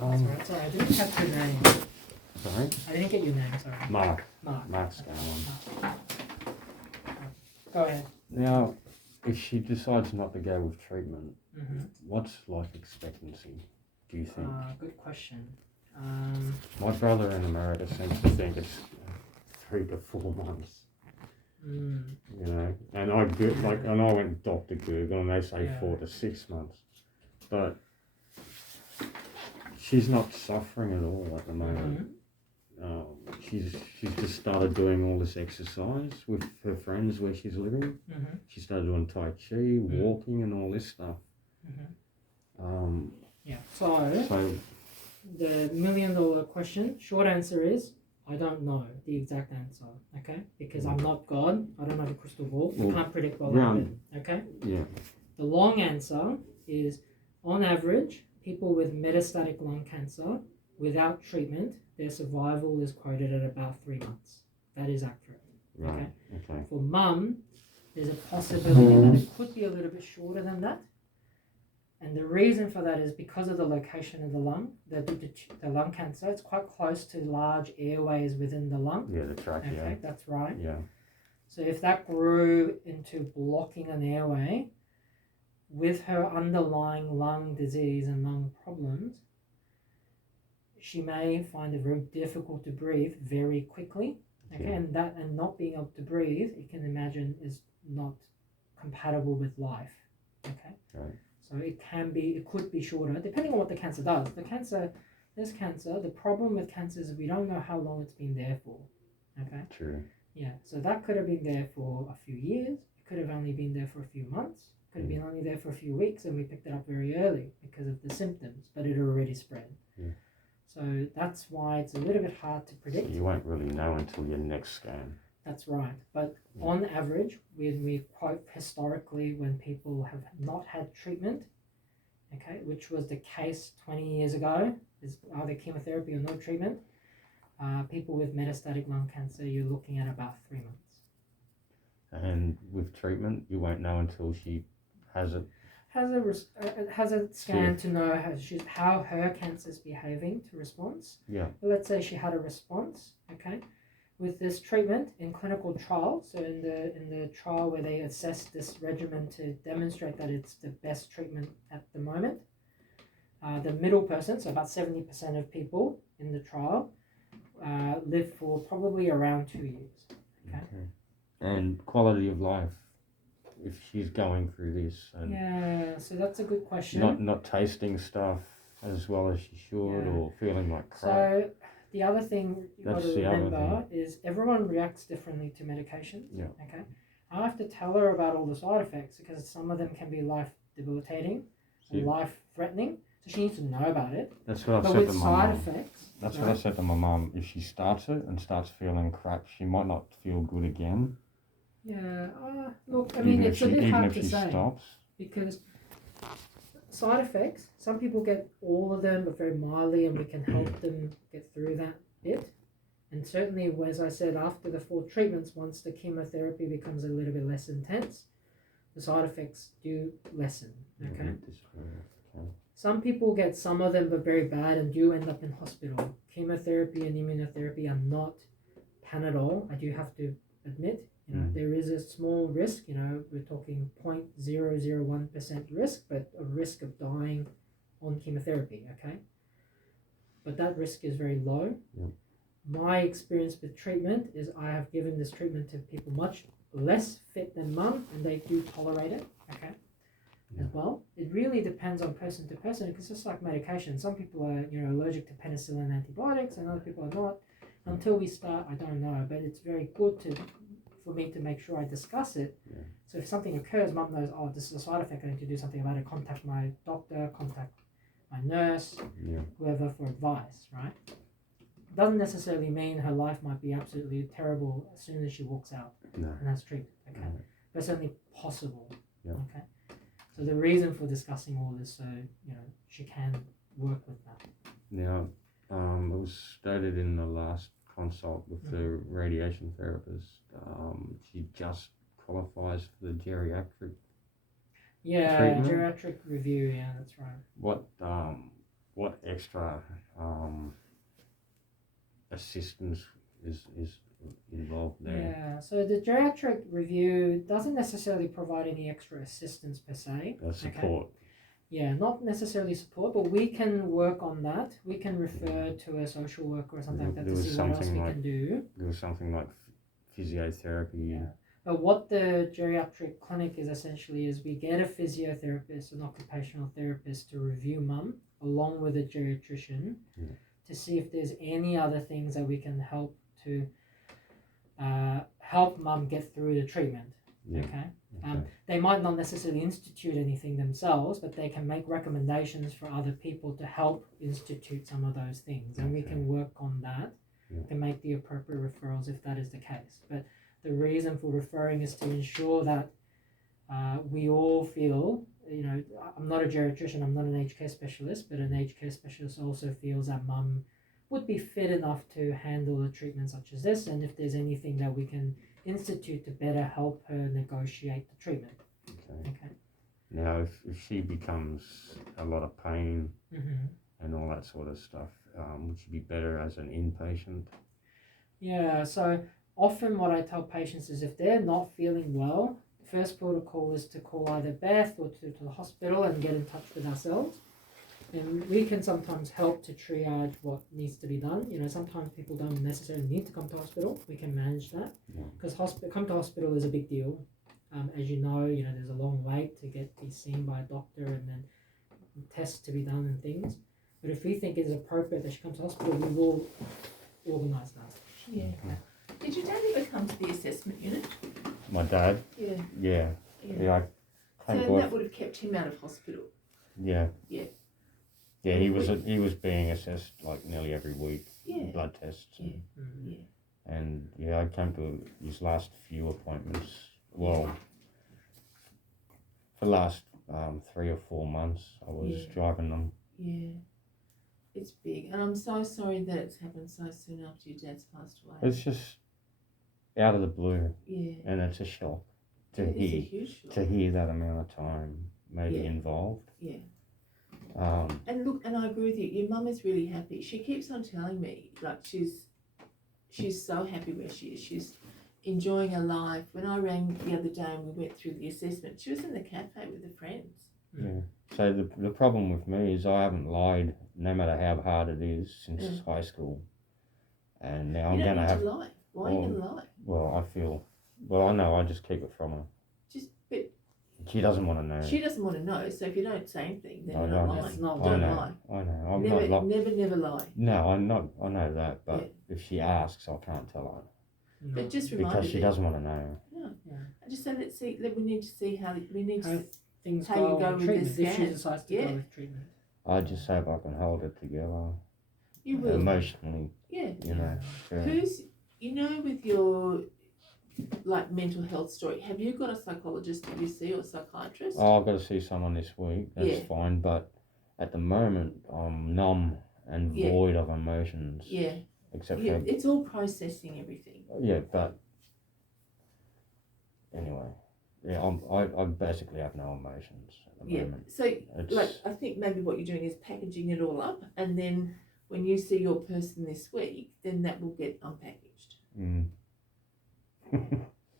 That's right. Sorry, I didn't catch your name. Sorry? I didn't get your name, sorry. Mark. Mark. Mark Scanlon. Mark. Go ahead. Now, if she decides not to go with treatment, Mm-hmm. what's life expectancy, do you think? Good question. My brother in America seems to think it's 3 to 4 months. Mm, You know, and I went Dr. Google and they say Yeah. 4 to 6 months, but she's not suffering at all at the moment. She's just started doing all this exercise with her friends where she's living. mm-hmm. She started doing Tai Chi, walking, and all this stuff. Mm-hmm. Yeah. So So the $1,000,000 question, short answer is I don't know the exact answer. Okay, because I'm not God. I don't have a crystal ball. I can't predict what will happen. Okay. yeah, The long answer is, on average, people with metastatic lung cancer without treatment, their survival is quoted at about 3 months. That is accurate. right, okay. For mum, there's a possibility that it could be a little bit shorter than that. And the reason for that is because of the location of the lung, the lung cancer. It's quite close to large airways within the lung. Yeah, the trachea. Okay, that's right. Yeah. So if that grew into blocking an airway, with her underlying lung disease and lung problems, she may find it very difficult to breathe very quickly. Okay, Yeah. and not being able to breathe, you can imagine, is not compatible with life. Okay, Right. so it could be shorter depending on what the cancer does. This cancer, the problem with cancer is we don't know how long it's been there for. Okay. True. Yeah, so that could have been there for a few years. It could have only been there for a few months. Could have been only there for a few weeks, and we picked it up very early because of the symptoms, but it had already spread. Yeah. So that's why it's a little bit hard to predict. So you won't really know until your next scan. That's right. But on average, when we quote historically when people have not had treatment, okay, which was the case 20 years ago, is either chemotherapy or no treatment, people with metastatic lung cancer, you're looking at about 3 months. And with treatment, you won't know until she has it. Has a scan to know how her cancer is behaving to response. Yeah. But let's say she had a response, okay, with this treatment in clinical trial. So in the trial where they assess this regimen to demonstrate that it's the best treatment at the moment, the middle person, so about 70% of people in the trial, live for probably around 2 years. Okay. And quality of life, if she's going through this, and Yeah, so that's a good question. not tasting stuff as well as she should, or feeling like crap. So the other thing you've got That's to the other remember is everyone reacts differently to medications. Yeah. Okay. I have to tell her about all the side effects because some of them can be life debilitating, and life threatening. So she needs to know about it. That's what I've But said with to my side mum. effects, That's what I said to my mum. If she starts it and starts feeling crap, she might not feel good again. Yeah. Look, I mean, it's a bit hard to say stops. because side effects. Some people get all of them, but very mildly, and we can help them get through that bit. And certainly, as I said, after the 4 treatments, once the chemotherapy becomes a little bit less intense, the side effects do lessen. Okay. Some people get some of them, but very bad, and do end up in hospital. Chemotherapy and immunotherapy are not Panadol. I do have to admit, there is a small risk. We're talking 0.001% risk, but a risk of dying on chemotherapy. Okay. But that risk is very low. Yep. My experience with treatment is I have given this treatment to people much less fit than mum, and they do tolerate it. Okay. As well, it really depends on person to person because it's just like medication. Some people are, allergic to penicillin and antibiotics, and other people are not. Until we start, I don't know, but it's very good for me to make sure I discuss it. Yeah. So if something occurs, mum knows, oh, this is a side effect. I need to do something about it. Contact my doctor, contact my nurse, whoever for advice. Right? Doesn't necessarily mean her life might be absolutely terrible as soon as she walks out and has treatment. Okay, but it's certainly possible. Yeah. Okay. So the reason for discussing all this, so she can work with that. Now, it was stated in the last consult with the radiation therapist. She just qualifies for the geriatric. Yeah, treatment. geriatric review. Yeah, that's right. What what extra assistance is involved there? Yeah, so the geriatric review doesn't necessarily provide any extra assistance per se. Support. Yeah, not necessarily support, but we can work on that. We can refer to a social worker or something like that to see what else we can do. There was something like physiotherapy. Yeah. But what the geriatric clinic is essentially is we get a physiotherapist, an occupational therapist to review mum along with a geriatrician to see if there's any other things that we can help to help mum get through the treatment. Yeah. Okay. They might not necessarily institute anything themselves, but they can make recommendations for other people to help institute some of those things, and we can work on that. Yeah. We can make the appropriate referrals if that is the case. But the reason for referring is to ensure that we all feel, I'm not a geriatrician, I'm not an aged care specialist, but an aged care specialist also feels that mum would be fit enough to handle a treatment such as this, and if there's anything that we can institute to better help her negotiate the treatment. Okay. Now, if she becomes a lot of pain and all that sort of stuff, would she be better as an inpatient? Yeah, so often what I tell patients is if they're not feeling well, the first protocol is to call either Beth or to the hospital and get in touch with ourselves. And we can sometimes help to triage what needs to be done. Sometimes people don't necessarily need to come to hospital. We can manage that because come to hospital is a big deal. As you know, there's a long wait to be seen by a doctor and then tests to be done and things. But if we think it's appropriate that she comes to hospital, we will organise that. Yeah. Did your dad ever come to the assessment unit? My dad? Yeah. Yeah. So that would have kept him out of hospital. Yeah. Yeah. Yeah, he was being assessed like nearly every week. Yeah. Blood tests. Yeah. And I came to his last few appointments. Well, for the last 3 or 4 months, I was driving them. Yeah. It's big, and I'm so sorry that it's happened so soon after your dad's passed away. It's just out of the blue. Yeah. And it's a shock It's a huge shock. to hear that amount of time maybe involved. Yeah. And look, and I agree with you. Your mum is really happy. She keeps on telling me like she's so happy where she is. She's enjoying her life. When I rang the other day and we went through the assessment, she was in the cafe with her friends. Yeah. So the problem with me is I haven't lied, no matter how hard it is, since high school. And now I'm going to have. Lie. Why are you going to lie? Well, I know. I just keep it from her. But she doesn't want to know. She doesn't want to know. So if you don't say anything, then you're don't. not That's lying. not Don't I know. lie. I know. I'm Never, not. never lie. No, I'm not. I know that. But if she asks, I can't tell her. But just remind Because her she that- doesn't want to know. No. Yeah. I just say let's see. We need to see how we need to. Things How go you go with with treatment. this If she scan. decides to go with treatment. I just hope I can hold it together You will. emotionally. Yeah. Sure. Who's with your like mental health story? Have you got a psychologist that you see or a psychiatrist? Oh, I've got to see someone this week. That's fine. But at the moment, I'm numb and void of emotions. Yeah. Except for It's all processing everything. yeah, but anyway, I basically have no emotions at the moment. So I think maybe what you're doing is packaging it all up, and then when you see your person this week, then that will get unpackaged.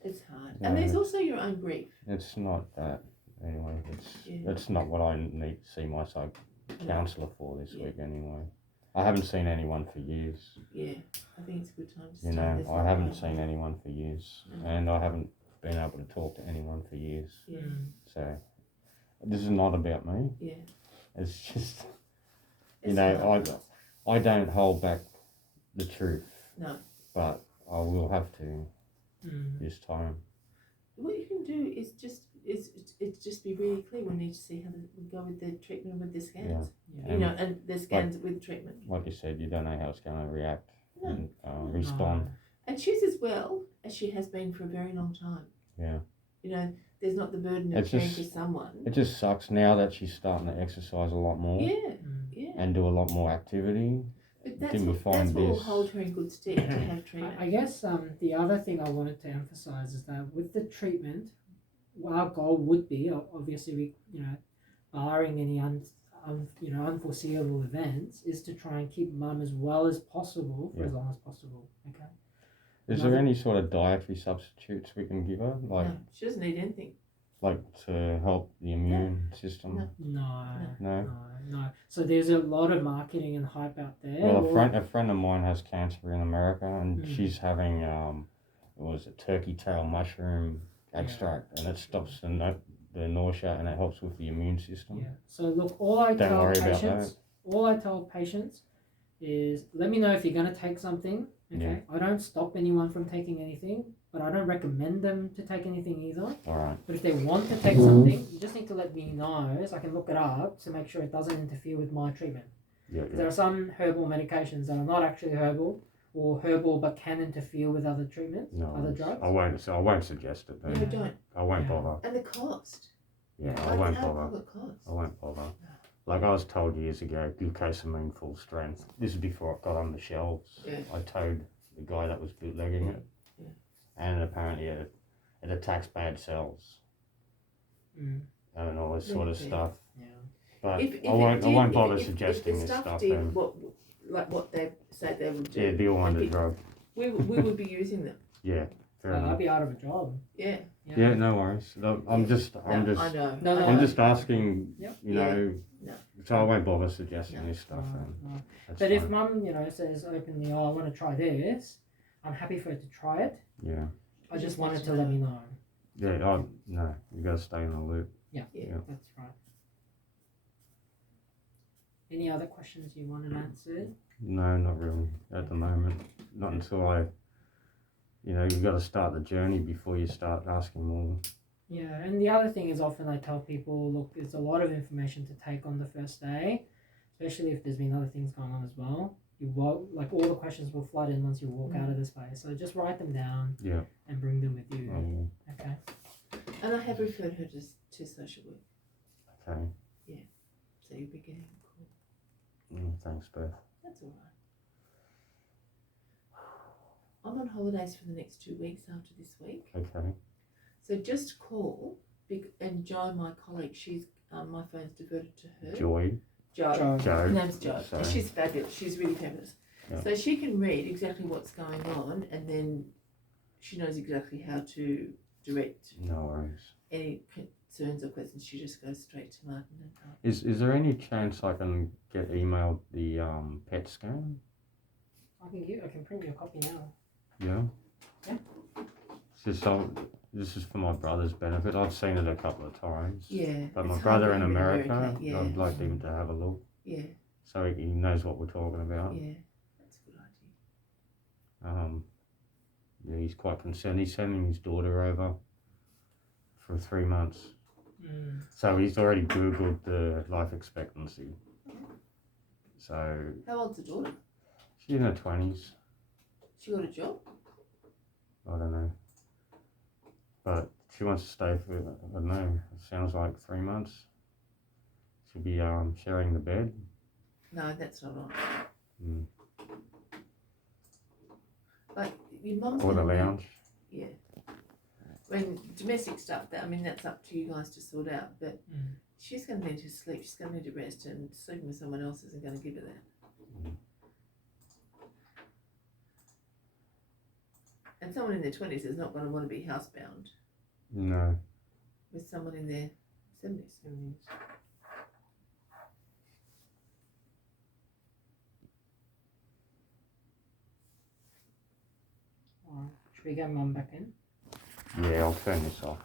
It's hard, No, and there's also your own grief. It's not that anyway. It's not what I need to see my counsellor for this week anyway. I haven't seen anyone for years. Yeah, I think it's a good time to start this. I haven't seen anyone for years, and I haven't been able to talk to anyone for years. Yeah. So this is not about me. Yeah. It's just It's I don't hold back the truth. No. But I will have to this time. What you can do is just be really clear. We need to see how we go with the treatment with the scans. Yeah. And the scans with treatment. Like you said, you don't know how it's going to react and No. respond. And she's as well as she has been for a very long time. Yeah. There's not the burden of caring for someone. It just sucks now that she's starting to exercise a lot more. Yeah. And do a lot more activity. But that's what will hold her in good stead to have treatment. I guess the other thing I wanted to emphasize is that with the treatment, our goal would be obviously we barring any unforeseeable events, is to try and keep mum as well as possible for Yeah. as long as possible. Okay. Is there any sort of dietary substitutes we can give her, like No, she doesn't need anything. to help the immune system? No. No. So there's a lot of marketing and hype out there. Well, a friend of mine has cancer in America, and she's having turkey tail mushroom extract, and it stops the nausea and it helps with the immune system. Yeah. So look, all I Don't tell worry about patients is let me know if you're going to take something. Okay. I don't stop anyone from taking anything, but I don't recommend them to take anything either. All right. But if they want to take something, you just need to let me know so I can look it up to make sure it doesn't interfere with my treatment. Yeah. There are some herbal medications that are not actually herbal, or herbal but can interfere with other treatments, other drugs. I won't suggest it. No, don't. I won't Yeah. bother. And the cost. Yeah, I Like won't the bother. out-of-pocket cost. I won't bother. Like I was told years ago, glucosamine full strength. This is before it got on the shelves. Yeah. I told the guy that was bootlegging it, Yeah. and apparently it attacks bad cells and all this sort of Yeah. stuff. Yeah. But If I won't bother if suggesting the this stuff. did Then what they say they would do, yeah, be all under Maybe. drug. we would be using them. Yeah, fair I'd enough. be out of a job. Yeah. Yeah, no worries. I'm just I know. No, I'm just asking. Yep. You Yeah. know. No. So I won't bother suggesting No. this stuff. No. That's But if fine. mum, says openly, I want to try this, I'm happy for her to try it. Yeah. I just wanted to let me know. Yeah. No, you got to stay in the loop. Yeah. Yeah. That's right. Any other questions you wanted answered? No, not really at the moment. Not until you've got to start the journey before you start asking more. Yeah, and the other thing is often I tell people, look, it's a lot of information to take on the first day, especially if there's been other things going on as well. You won't, like all the questions will flood in once you walk out of this place. So just write them down and bring them with you. Okay. And I have referred her to social work, Okay. so you'll be getting a call. Thanks, Beth. That's all right. I'm on holidays for the next 2 weeks after this week. Okay. So just call, and Jo, my colleague, she's my phone's diverted to her. Joy. Jo. Jo. Her name's Jo, Sorry. and she's fabulous. She's really fabulous. Yeah. So she can read exactly what's going on, and then she knows exactly how to direct No worries. any concerns or questions. She just goes straight to Martin and Is there any chance I can get emailed the PET scan? I can print you a copy now. Yeah. Yeah. This is for my brother's benefit. I've seen it a couple of times. Yeah. But my it's brother hard in when you're America, yeah. I'd like him to have a look Yeah, so he knows what we're talking about. yeah. That's a good idea. Yeah, he's quite concerned. He's sending his daughter over for 3 months. So he's already Googled the life expectancy. So How old's the daughter? she's in her 20s. She got a job? I don't know. But she wants to stay for, I don't know, it sounds like 3 months. She'll be sharing the bed. No, that's not right. Mm. Like, your mum's Or the gonna need- lounge. Yeah. When domestic stuff, that's up to you guys to sort out. But she's going to need to sleep. She's going to need to rest, and sleeping with someone else isn't going to give her that. And someone in their 20s is not going to want to be housebound No. with someone in their 70s. Alright. Should we get mum back in? Yeah, I'll turn this off.